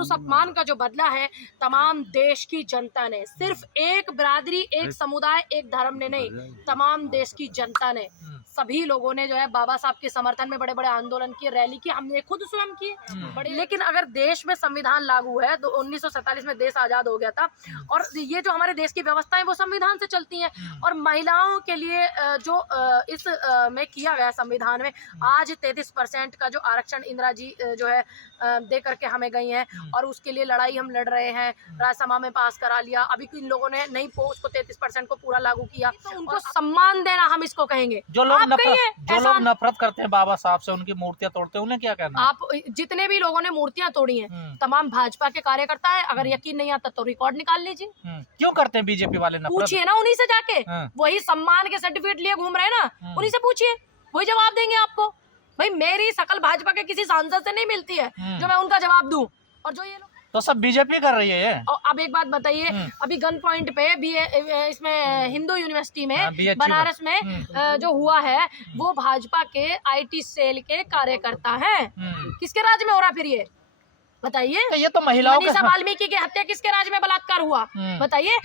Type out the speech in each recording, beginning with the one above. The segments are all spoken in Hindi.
और उस अपमान का जो बदला है तमाम देश की जनता ने, सिर्फ एक बिरादरी, एक समुदाय, एक धर्म ने नहीं, तमाम देश की जनता ने, सभी लोगों ने जो है बाबा साहब के समर्थन में बड़े बड़े आंदोलन किए, रैली की, हमने खुद स्वयं किए बड़े। लेकिन अगर देश में संविधान लागू है तो 1947 में देश आजाद हो गया था और ये जो हमारे देश की व्यवस्थाएं वो संविधान से चलती हैं। और महिलाओं के लिए जो इस में किया गया संविधान में, आज 33% का जो आरक्षण इंदिरा जी जो है दे करके हमें गई हैं और उसके लिए लड़ाई हम लड़ रहे हैं, राज्यसभा में पास करा लिया। अभी इन लोगों ने नहीं उसको 33% को पूरा लागू किया, तो उनको सम्मान देना हम इसको कहेंगे। जो लोग नफरत करते हैं बाबा साहब से, उनकी मूर्तियां तोड़ते हैं, उन्हें क्या कहना? आप जितने भी लोगों ने मूर्तियां तोड़ी हैं तमाम भाजपा के कार्यकर्ता है, अगर यकीन नहीं आता तो रिकॉर्ड निकाल लीजिए। क्यों करते हैं बीजेपी वाले नफरत? पूछिए ना उन्हीं से जाके, वही सम्मान के सर्टिफिकेट लिए घूम रहे हैं ना, उन्हीं से पूछिए, वही जवाब देंगे आपको। भाई मेरी शकल भाजपा के किसी सांसद से नहीं मिलती है जो मैं उनका जवाब दूं। और जो ये लोग तो सब बीजेपी कर रही है ये। और अब एक बात बताइए, अभी गन पॉइंट पे भी इसमें हिंदू यूनिवर्सिटी में बनारस में जो हुआ है वो भाजपा के IT सेल के कार्यकर्ता हैं। किसके राज में हो रहा फिर ये बताइए? ये तो महिलाओं मनीषा वाल्मीकि की हत्या किसके राज में बलात्कार हुआ बताइए?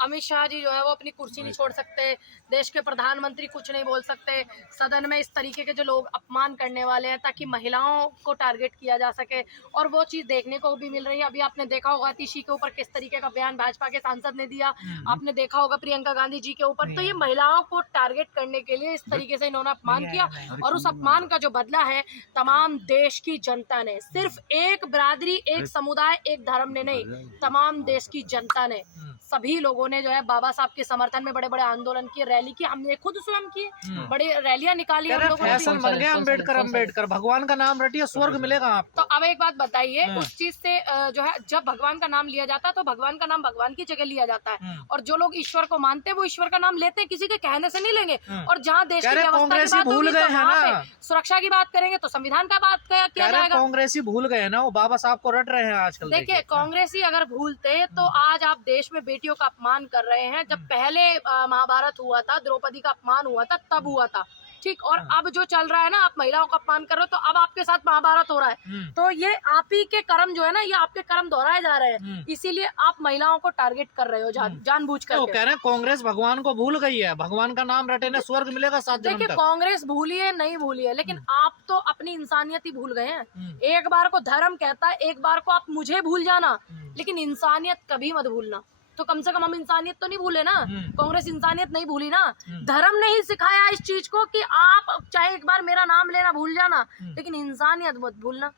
अमित शाह जी जो है वो अपनी कुर्सी नहीं छोड़ सकते, देश के प्रधानमंत्री कुछ नहीं बोल सकते, सदन में इस तरीके के जो लोग अपमान करने वाले हैं ताकि महिलाओं को टारगेट किया जा सके, और वो चीज देखने को भी मिल रही है। अभी आपने देखा होगा तीशी के ऊपर किस तरीके का बयान भाजपा के सांसद ने दिया, आपने देखा होगा प्रियंका गांधी जी के ऊपर। तो ये महिलाओं को टारगेट करने के लिए इस तरीके से इन्होंने अपमान किया, और उस अपमान का जो बदला है तमाम देश की जनता ने, सिर्फ एक बिरादरी, एक समुदाय, एक धर्म ने नहीं, तमाम देश की जनता ने, सभी लोगों ने जो है बाबा साहब के समर्थन में बड़े बड़े आंदोलन किए, रैली की, हमने खुद स्वयं किए, बड़ी रैलियां निकाली। फैशन बन गया अम्बेडकर भगवान का नाम रटिए स्वर्ग मिलेगा आपको। तो अब एक बात बताइए, उस चीज से जो है जब भगवान का नाम लिया जाता है तो भगवान का नाम भगवान की जगह लिया जाता है, और जो लोग ईश्वर को मानते हैं वो ईश्वर का नाम लेते हैं, किसी के कहने से नहीं लेंगे। और जहाँ देश की व्यवस्था की बात होगी तो वहाँ पे सुरक्षा की बात करेंगे तो संविधान का बात किया जाएगा। कांग्रेसी भूल गए ना, वो बाबा साहब को रट रहे हैं आजकल। देखिए कांग्रेसी अगर भूलते तो आज आप देश में बेटियों का अपमान कर रहे हैं। जब पहले महाभारत हुआ था, द्रौपदी का अपमान हुआ था, तब हुआ था, ठीक। और अब जो चल रहा है ना, आप महिलाओं का अपमान कर रहे हो, तो अब आपके साथ महाभारत हो रहा है। तो ये आप ही के कर्म जो है ना, ये आपके कर्म दोहराए जा रहे हैं, इसीलिए आप महिलाओं को टारगेट कर रहे हो जानबूझकर। वो कह रहे हैं कांग्रेस भगवान को भूल गई है, भगवान का नाम रटे ना स्वर्ग मिलेगा 7 जन्म तक। देखिए कांग्रेस भूली है नहीं भूली है, लेकिन आप तो अपनी इंसानियत ही भूल गए हैं। एक बार को धर्म कहता है, एक बार को आप मुझे भूल जाना, लेकिन इंसानियत कभी मत भूलना। तो कम से कम हम इंसानियत तो नहीं भूले ना, कांग्रेस इंसानियत नहीं भूली ना। धर्म ने ही सिखाया इस चीज को कि आप चाहे एक बार मेरा नाम लेना भूल जाना, लेकिन इंसानियत मत भूलना।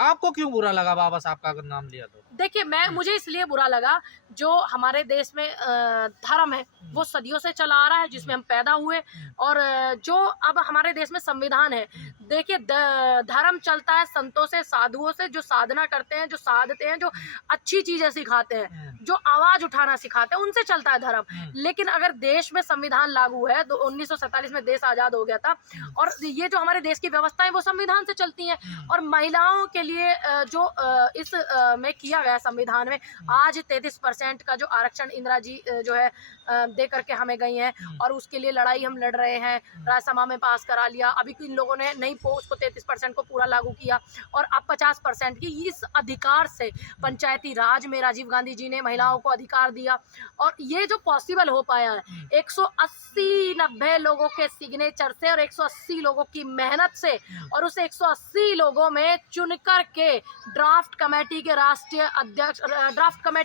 आपको क्यों बुरा लगा बाबा साहब का अगर नाम लिया तो? देखिए मुझे इसलिए बुरा लगा, जो हमारे देश में धर्म है वो सदियों से चला आ रहा है, जिसमें हम पैदा हुए, और जो अब हमारे देश में संविधान है। देखिए धर्म चलता है संतों से, साधुओं से, जो साधना करते हैं, जो साधते हैं, जो अच्छी चीजें सिखाते हैं, जो आवाज उठाना सिखाते हैं, उनसे चलता है धर्म। लेकिन अगर देश में संविधान लागू है तो 1947 में देश आजाद हो गया था, और ये जो हमारे देश की व्यवस्थाएं वो संविधान से चलती हैं। और महिलाओं के लिए जो इस में किया गया संविधान में, आज 33% का जो आरक्षण इंदिरा जी जो है दे करके हमें गई हैं, और उसके लिए लड़ाई हम लड़ रहे हैं, राज्यसभा में पास करा लिया। अभी इन लोगों ने नहीं उसको 33% को पूरा लागू किया, और अब 50% की इस अधिकार से पंचायती राज में राजीव गांधी जी ने महिलाओं को अधिकार दिया। और ये जो पॉसिबल हो पाया है 180-90 लोगों के सिग्नेचर से और 180 लोगों की मेहनत से, और उस 180 लोगों में चुनकर के ड्राफ्ट कमेटी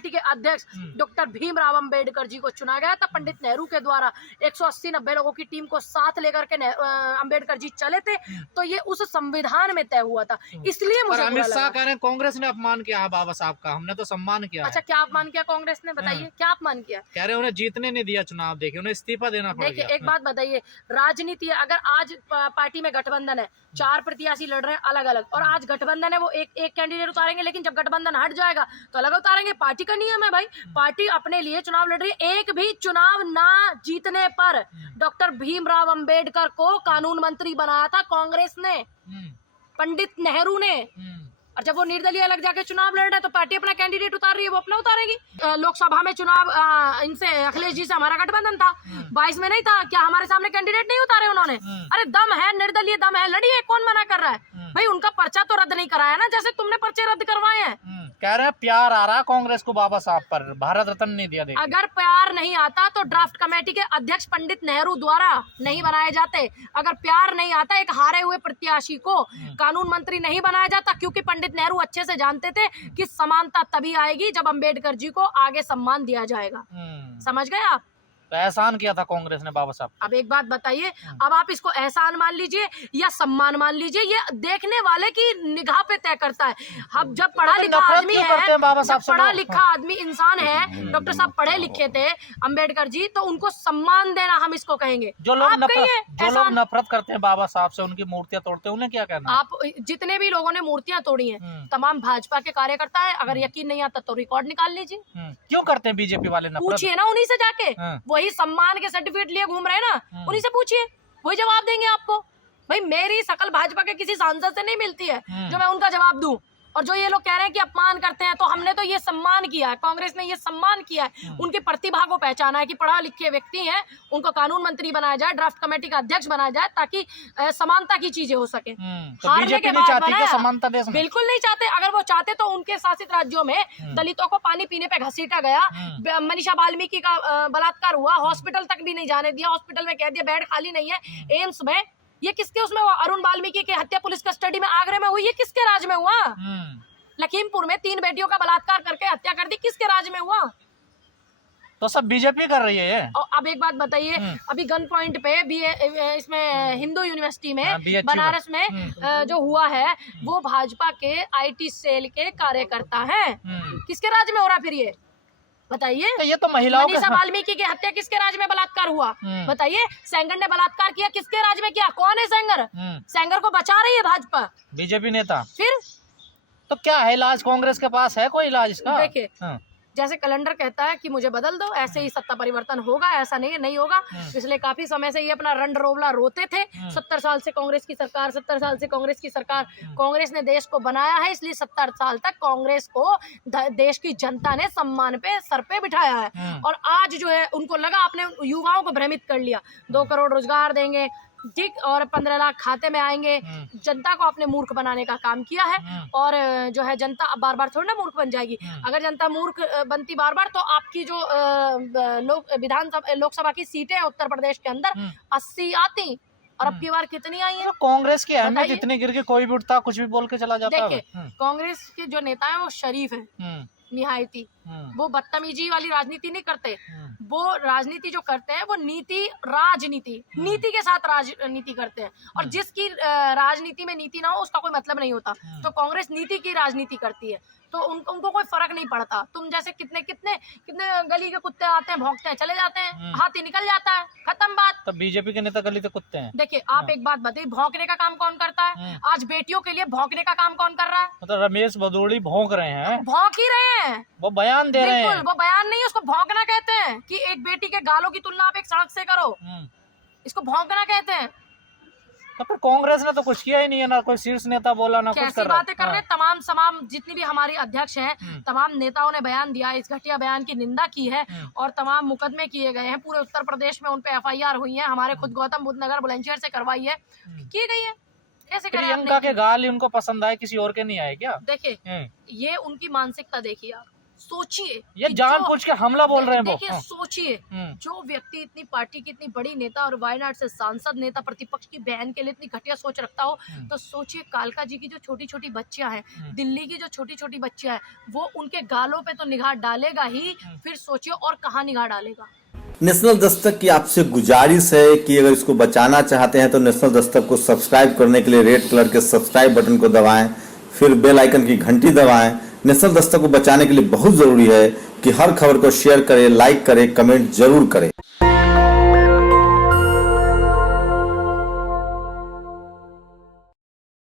के अध्यक्ष डॉक्टर भीमराव अंबेडकर जी को चुना गया था पंडित नेहरू के द्वारा। 180-90 लोगों की टीम को साथ लेकर के अंबेडकर जी चले थे, तो ये उस संविधान में तय हुआ था। इसलिए मुझे अमित शाह कह रहे हैं कांग्रेस ने अपमान किया है बाबा साहब का, हमने तो सम्मान किया। अच्छा क्या अपमान किया कांग्रेस ने, बताइए क्या अपमान किया? कह रहे उन्हें जीतने नहीं दिया चुनाव, देखिए उन्हें इस्तीफा देना पड़ गया। देखिए एक बात बताइए, राजनीति अगर आज पार्टी में गठबंधन है, 4 प्रत्याशी लड़ रहे हैं अलग अलग, और आज गठबंधन है वो एक कैंडिडेट उतारेंगे, लेकिन जब गठबंधन हट जाएगा तो अलग उतारेंगे। पार्टी का नियम है भाई, पार्टी अपने लिए चुनाव लड़ रही है। एक भी चुनाव ना जीतने पर डॉक्टर भीमराव अंबेडकर को कानून मंत्री बनाया था कांग्रेस ने, पंडित नेहरू ने। और जब वो निर्दलीय अलग जाके चुनाव लड़ रहे हैं तो पार्टी अपना कैंडिडेट उतार रही है, वो अपना उतारेगी। लोकसभा में चुनाव इनसे अखिलेश जी से हमारा गठबंधन था, 22 में नहीं था, क्या हमारे सामने कैंडिडेट नहीं उतारे उन्होंने? अरे दम है, निर्दलीय दम है, लड़िए, कौन मना कर रहा है भाई? उनका पर्चा तो रद्द नहीं कराया ना, जैसे तुमने पर्चे रद्द करवाए हैं। कह रहे हैं प्यार आ रहा कांग्रेस को बाबा साहब पर, भारत रत्न नहीं दिया। देखिए अगर प्यार नहीं आता तो ड्राफ्ट कमेटी के अध्यक्ष पंडित नेहरू द्वारा नहीं बनाए जाते। अगर प्यार नहीं आता एक हारे हुए प्रत्याशी को कानून मंत्री नहीं बनाया जाता, क्योंकि पंडित नेहरू अच्छे से जानते थे कि समानता तभी आएगी जब अंबेडकर जी को आगे सम्मान दिया जाएगा। समझ गए आप? तो एहसान किया था कांग्रेस ने बाबा साहब। अब एक बात बताइए, अब आप इसको एहसान मान लीजिए या सम्मान मान लीजिए, ये देखने वाले की निगाह पे तय करता है। अब जब पढ़ा लिखा आदमी है, जब पढ़ा लिखा आदमी इंसान है, डॉक्टर साहब पढ़े लिखे थे अंबेडकर जी, तो उनको सम्मान देना हम इसको कहेंगे। जो लोग नफरत करते हैं बाबा साहब से, उनकी मूर्तियां तोड़ते हैं, उन्हें क्या कहना? आप जितने भी लोगों ने मूर्तियां तोड़ी हैं तमाम भाजपा के कार्यकर्ता है। अगर यकीन नहीं आता तो रिकॉर्ड निकाल लीजिए। क्यों करते हैं बीजेपी वाले नफरत? पूछिए ना उन्हीं से जाके, वही सम्मान के सर्टिफिकेट लिए घूम रहे हैं ना, उन्हीं से पूछिए, वही जवाब देंगे आपको। भाई मेरी शकल भाजपा के किसी सांसद से नहीं मिलती है जो मैं उनका जवाब दूं। और जो ये लोग कह रहे हैं कि अपमान करते हैं, तो हमने तो ये सम्मान किया है, कांग्रेस ने ये सम्मान किया है, उनकी प्रतिभा को पहचाना है कि पढ़ा लिखे व्यक्ति हैं, उनको कानून मंत्री बनाया जाए, ड्राफ्ट कमेटी का अध्यक्ष बनाया जाए, ताकि समानता की चीजें हो सके। तो बीजेपी नहीं चाहती क्या समानता देश में? बिल्कुल नहीं चाहते। अगर वो चाहते तो उनके शासित राज्यों में दलितों को पानी पीने पे घसीटा गया, मनीषा वाल्मीकि का बलात्कार हुआ, हॉस्पिटल तक भी नहीं जाने दिया, हॉस्पिटल में कह दिया बेड खाली नहीं है। एम्स में ये किसके उसमें हुआ? अरुण वाल्मीकि की हत्या पुलिस कस्टडी में आगरे में हुई, ये किसके राज में हुआ? लखीमपुर में 3 बेटियों का बलात्कार करके हत्या कर दी, किसके राज में हुआ? तो सब बीजेपी कर रही है। और अब एक बात बताइए, अभी गन पॉइंट पे भी इसमें हिंदू यूनिवर्सिटी में बनारस में जो हुआ है, वो भाजपा के IT सेल के कार्यकर्ता हैं। किसके राज में हो रहा फिर ये बताइए? तो ये तो महिलाओं मनीषा वाल्मीकि की हत्या किसके राज में बलात्कार हुआ बताइए? सेंगर ने बलात्कार किया, किसके राज में किया? कौन है सेंगर? सेंगर को बचा रही है भाजपा, बीजेपी नेता। फिर तो क्या है इलाज? कांग्रेस के पास है कोई इलाज इसका? देखिए, जैसे कैलेंडर कहता है कि मुझे बदल दो, ऐसे ही सत्ता परिवर्तन होगा। ऐसा नहीं है, नहीं होगा। पिछले काफी समय से ये अपना रंड रोबला रोते थे, 70 साल से कांग्रेस की सरकार, 70 साल से कांग्रेस की सरकार। कांग्रेस ने देश को बनाया है, इसलिए 70 साल तक कांग्रेस को देश की जनता ने सम्मान पे सर पे बिठाया है। और आज जो है उनको लगा अपने युवाओं को भ्रमित कर लिया, 2 करोड़ रोजगार देंगे, ठीक, और 15 लाख खाते में आएंगे। जनता को अपने मूर्ख बनाने का काम किया है। और जो है जनता अब बार बार थोड़ी ना मूर्ख बन जाएगी। अगर जनता मूर्ख बनती बार बार, तो आपकी जो लोकसभा की सीटें हैं उत्तर प्रदेश के अंदर 80 आती, और अब की बार कितनी आई है? तो कांग्रेस की अहमियत इतनी गिर के कोई भी उठता कुछ भी बोल के चला जाता है। देखिए, कांग्रेस के जो नेता है वो शरीफ है निहायती, वो बदतमीजी वाली राजनीति नहीं करते। वो राजनीति जो करते हैं वो नीति के साथ राजनीति करते हैं। और जिसकी राजनीति में नीति ना हो उसका कोई मतलब नहीं होता। तो कांग्रेस नीति की राजनीति करती है, तो उनको कोई फर्क नहीं पड़ता। तुम जैसे कितने गली के कुत्ते आते हैं, भौंकते हैं, चले जाते हैं, हाथी निकल जाता है, खत्म बात। तो बीजेपी के नेता गली के कुत्ते हैं। देखिए, आप एक बात बताइए, भौंकने का काम कौन करता है? आज बेटियों के लिए भौंकने का काम कौन कर रहा है? मतलब रमेश भदौड़ी भौंक रहे हैं, भौंक ही रहे हैं, वो बयान दे रहे हैं। वो बयान नहीं है, उसको भौंकना कहते हैं। कि एक बेटी के गालों की तुलना आप एक सड़क से करो, इसको भौंकना कहते हैं। तो फिर कांग्रेस ने तो कुछ किया ही नहीं है, ना कोई शीर्ष नेता बोला, ना कुछ कर रहा। बातें कर रहे हैं। तमाम जितनी भी हमारी अध्यक्ष हैं, तमाम नेताओं ने बयान दिया, इस घटिया बयान की निंदा की है, और तमाम मुकदमे किए गए हैं पूरे उत्तर प्रदेश में। उन पे FIR हुई है, हमारे खुद गौतम बुद्ध नगर बुलंदशहर से करवाई है, की गई है। कैसे करें? प्रियंका के गाल ही उनको पसंद आए, किसी और के नहीं आए क्या? देखिए, ये उनकी मानसिकता देखिए, आप सोचिए, ये जानबूझ के हमला बोल रहे हैं वो। देखिए, सोचिए, जो व्यक्ति इतनी पार्टी की इतनी बड़ी नेता और वायनाड से सांसद नेता प्रतिपक्ष की बहन के लिए इतनी घटिया सोच रखता हो, तो सोचिए कालका जी की जो छोटी छोटी बच्चियां हैं, दिल्ली की जो छोटी छोटी बच्चियां हैं, वो उनके गालों पे तो निगाह डालेगा ही, फिर सोचिए और कहाँ निगाह डालेगा। नेशनल दस्तक की आपसे गुजारिश है कि अगर इसको बचाना चाहते हैं तो नेशनल दस्तक को सब्सक्राइब करने के लिए रेड कलर के सब्सक्राइब बटन को दबाएं, फिर बेल आइकन की घंटी दबाएं। नेशनल दस्तक को बचाने के लिए बहुत जरूरी है कि हर खबर को शेयर करें, लाइक करें, कमेंट जरूर करें।